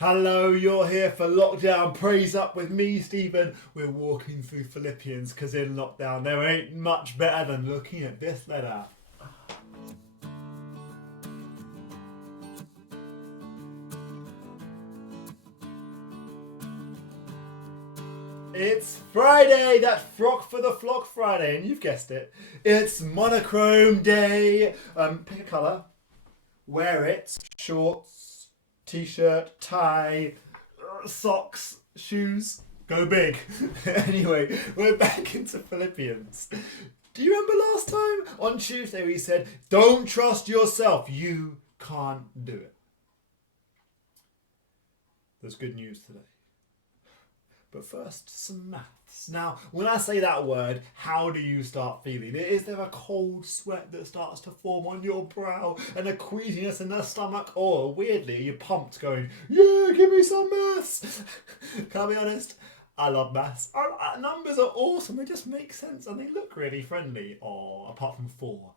Hello, you're here for Lockdown Praise Up with me, Stephen. We're walking through Philippians because in lockdown there ain't much better than looking at this letter. It's Friday, that Frock for the Flock Friday, and you've guessed it. It's monochrome day. Pick a colour, wear it, shorts, t-shirt, tie, socks, shoes, go big. Anyway, we're back into Philippians. Do you remember last time? On Tuesday we said, don't trust yourself, you can't do it. There's good news today. But first, some maths. Now, when I say that word, how do you start feeling? Is there a cold sweat that starts to form on your brow and a queasiness in the stomach? Or, weirdly, you're pumped going, yeah, give me some maths. Can I be honest? I love maths. Numbers are awesome. They just make sense and they look really friendly. Oh, apart from 4.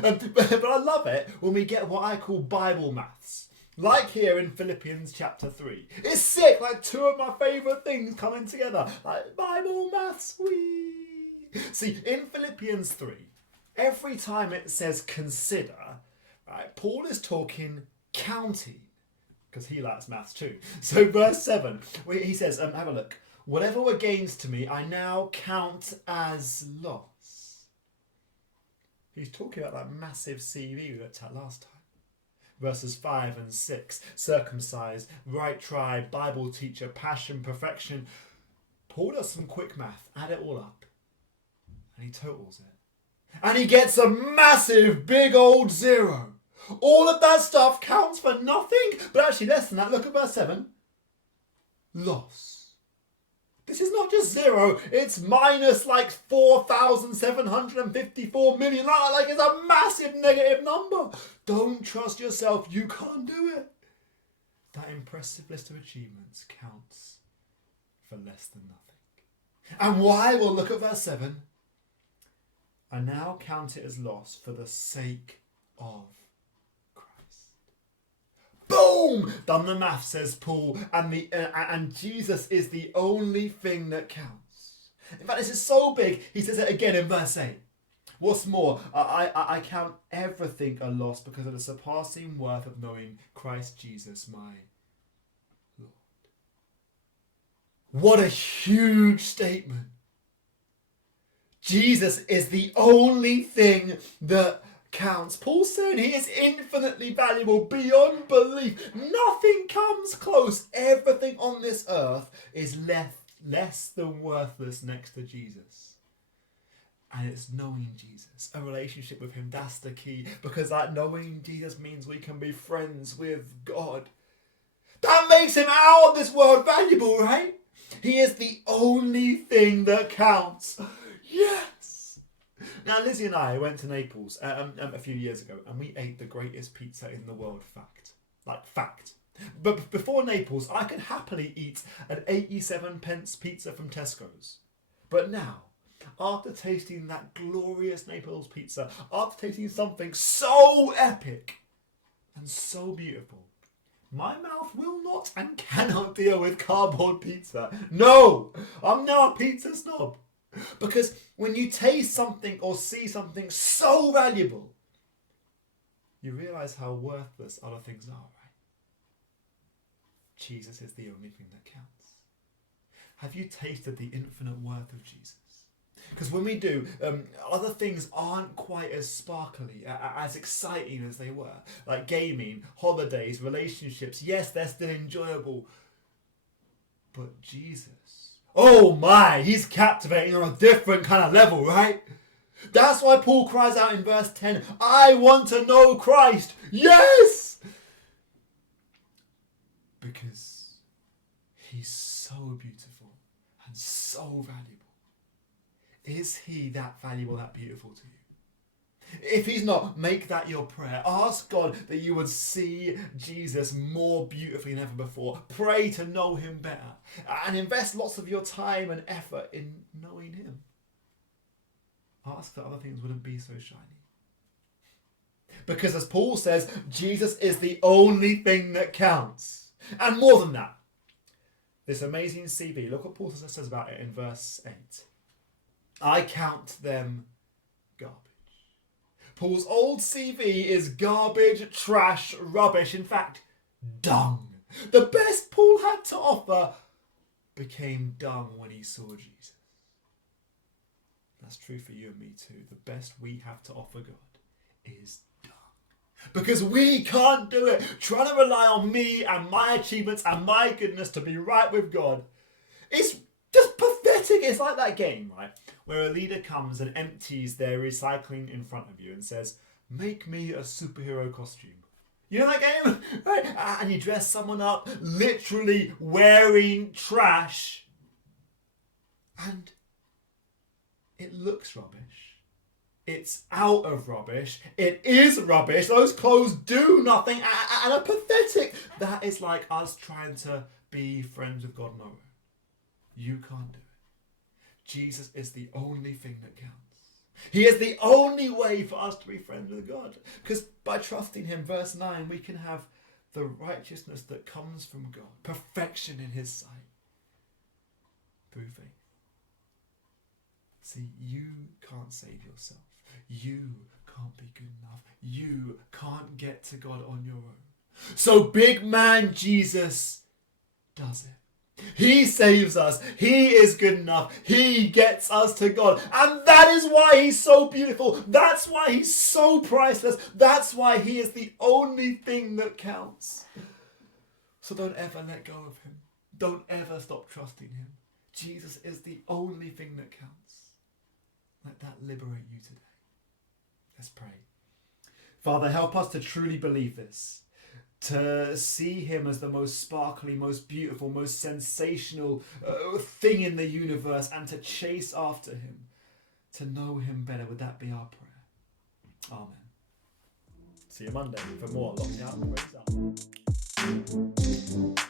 But I love it when we get what I call Bible maths. Like here in Philippians chapter 3. It's sick, like two of my favourite things coming together. Like Bible maths, wee. See, in Philippians 3, every time it says consider, right, Paul is talking counting, because he likes maths too. So verse 7, he says, have a look. Whatever were gains to me, I now count as loss. He's talking about that massive CV we looked at last time. Verses 5 and 6, circumcised, right tribe, Bible teacher, passion, perfection. Paul does some quick math, add it all up, and he totals it. And he gets a massive, big old 0. All of that stuff counts for nothing, but actually less than that. Look at verse 7. Loss. This is not just 0, it's minus like 4,754 million. Like it's a massive negative number. Don't trust yourself, you can't do it. That impressive list of achievements counts for less than nothing. And why? Well, look at verse 7. I now count it as loss for the sake of Christ. Boom! Done the math, says Paul, and Jesus is the only thing that counts. In fact, this is so big, he says it again in verse 8. What's more, I count everything a loss because of the surpassing worth of knowing Christ Jesus, my Lord. What a huge statement. Jesus is the only thing that counts. Paul's saying he is infinitely valuable beyond belief. Nothing comes close. Everything on this earth is less than worthless next to Jesus. And it's knowing Jesus, a relationship with him. That's the key, because that knowing Jesus means we can be friends with God. That makes him out of this world valuable, right? He is the only thing that counts. Yes. Now, Lizzie and I went to Naples a few years ago, and we ate the greatest pizza in the world. Fact. But before Naples, I could happily eat an 87p pizza from Tesco's. But now, after tasting that glorious Naples pizza, after tasting something so epic and so beautiful, my mouth will not and cannot deal with cardboard pizza. No, I'm now a pizza snob. Because when you taste something or see something so valuable, you realise how worthless other things are, right? Jesus is the only thing that counts. Have you tasted the infinite worth of Jesus? Because when we do, other things aren't quite as sparkly, as exciting as they were. Like gaming, holidays, relationships. Yes, they're still enjoyable. But Jesus, oh my, he's captivating on a different kind of level, right? That's why Paul cries out in verse 10, I want to know Christ. Yes! Because he's so beautiful and so valuable. Is he that valuable, that beautiful to you? If he's not, make that your prayer. Ask God that you would see Jesus more beautifully than ever before. Pray to know him better. And invest lots of your time and effort in knowing him. Ask that other things wouldn't be so shiny. Because as Paul says, Jesus is the only thing that counts. And more than that, this amazing CV, look what Paul says about it in verse 8. I count them garbage. Paul's old CV is garbage, trash, rubbish, in fact, dung. The best Paul had to offer became dung when he saw Jesus. That's true for you and me too. The best we have to offer God is dung. Because we can't do it. Trying to rely on me and my achievements and my goodness to be right with God, it's just pathetic. It's like that game, right? Where a leader comes and empties their recycling in front of you and says, make me a superhero costume. You know that game? Right? And you dress someone up literally wearing trash. And it looks rubbish. It's out of rubbish. It is rubbish. Those clothes do nothing and are pathetic. That is like us trying to be friends with God on our own. You can't do it. Jesus is the only thing that counts. He is the only way for us to be friends with God. Because by trusting him, verse 9, we can have the righteousness that comes from God. Perfection in his sight. Through faith. See, you can't save yourself. You can't be good enough. You can't get to God on your own. So big man Jesus does it. He saves us. He is good enough. He gets us to God. And that is why he's so beautiful. That's why he's so priceless. That's why he is the only thing that counts. So don't ever let go of him. Don't ever stop trusting him. Jesus is the only thing that counts. Let that liberate you today. Let's pray. Father, help us to truly believe this. To see him as the most sparkly, most beautiful, most sensational thing in the universe, and to chase after him, to know him better. Would that be our prayer? Amen. See you Monday for more Lockdown Praise Up.